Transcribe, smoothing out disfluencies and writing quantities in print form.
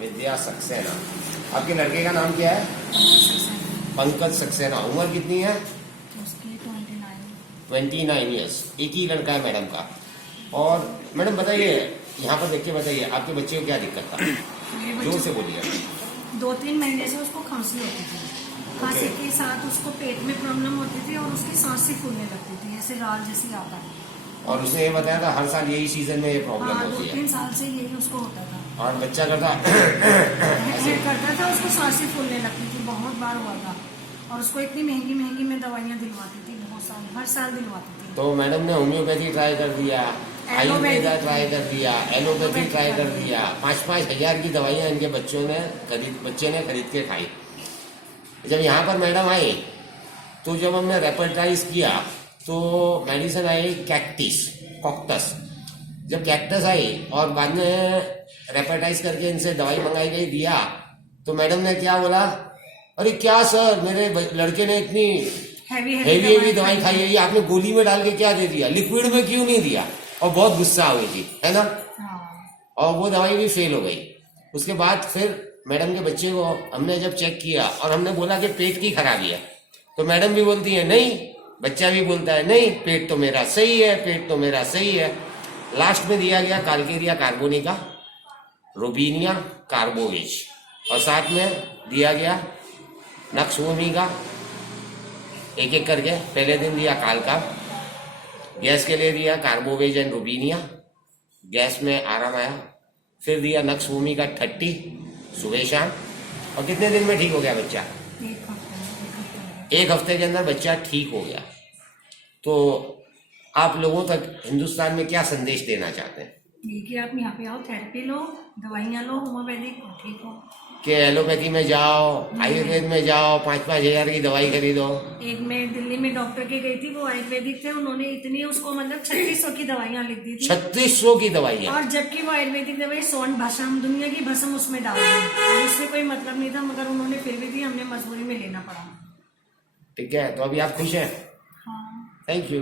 विद्या सक्सेना। आपके लड़के का नाम क्या है? पंकज सक्सेना। उम्र कितनी है? उसकी 29। 29 ईयर्स। एक ही लड़का है मैडम का। और मैडम बताइए, यहाँ पर देख के बताइए, आपके बच्चे को क्या दिक्कत था? जोर से बोलिए। 2-3 महीने से उसको खांसी होती थी। खांसी के साथ उसको पेट में प्रॉब्लम होती थी और उसकी सांसें फूलने लगती थी, ऐसे राल जैसी आता है। और उसने ये बताया था हर साल यही सीजन में ये प्रॉब्लम हाँ, होती है। 2-3 साल से यही उसको होता था। और बच्चा करता ऐसे करता था, उसको सांसें फूलने लगती थी, बहुत बार हुआ था। और उसको इतनी महंगी महंगी में दवाइयाँ दिलवाती थी, बहुत सारी, हर साल दिलवाती थी। तो मैडम ने होम्योपैथी ट्राई कर दिया, आयुर्वेदा ट्राई कर दिया, एलोपैथी ट्राई कर दिया। 5-5 हजार की दवाइयाँ इनके बच्चे ने खरीद के खाई। जब यहाँ पर मैडम आई तो जब हमने रेपर्टाइज किया तो मेडिसिन आई कॉक्टस। जब कैक्टस आई और बाद में रेपर्टाइज करके इनसे दवाई मंगाई गई, दिया, तो मैडम ने क्या बोला, अरे क्या सर, मेरे लड़के ने इतनी हेवी दवाई खाई है, ये आपने गोली में डाल के क्या दे दिया, लिक्विड में क्यों नहीं दिया? और बहुत गुस्सा हुई थी, है ना। और वो दवाई भी फेल हो गई। उसके बाद फिर मैडम के बच्चे को हमने जब चेक किया और हमने बोला कि पेट की खराबी है, तो मैडम भी बोलती है नहीं, बच्चा भी बोलता है नहीं, पेट तो मेरा सही है, पेट तो मेरा सही है। लास्ट में दिया गया कालकेरिया कार्बोनिका, रोबीनिया कार्बोवेज, और साथ में दिया गया नक्सवोमिका, एक एक करके। पहले दिन दिया कालका, गैस के लिए दिया कार्बोवेज एंड रोबीनिया, गैस में आराम आया। फिर दिया नक्सवोमिका 30 सुबह शाम। और कितने दिन में ठीक हो गया बच्चा? एक हफ्ते के अंदर बच्चा ठीक हो गया। तो आप लोगों तक हिंदुस्तान में क्या संदेश देना चाहते हैं? कि आप यहाँ पे आओ, थेरेपी लो, दवाइयाँ लो, होम्योपैथिक, ठीक हो। कि एलोपैथी में जाओ, आयुर्वेद में जाओ, 5-5 हजार की दवाई खरीदो। एक मैं दिल्ली में डॉक्टर के गई थी, वो आयुर्वेदिक थे, उन्होंने इतनी उसको मतलब 3600 की दवाइयाँ लिख दी थी। 3600 की दवाइयाँ? और जबकि वो आयुर्वेदिक दवाई सोन भस्म, दुनिया की भस्म उसमें डाल दी, और उससे कोई मतलब नहीं था, मगर उन्होंने फिर भी दी, हमने मजबूरी में लेना पड़ा। ठीक है, तो अभी आप खुश हैं? हाँ। Thank you.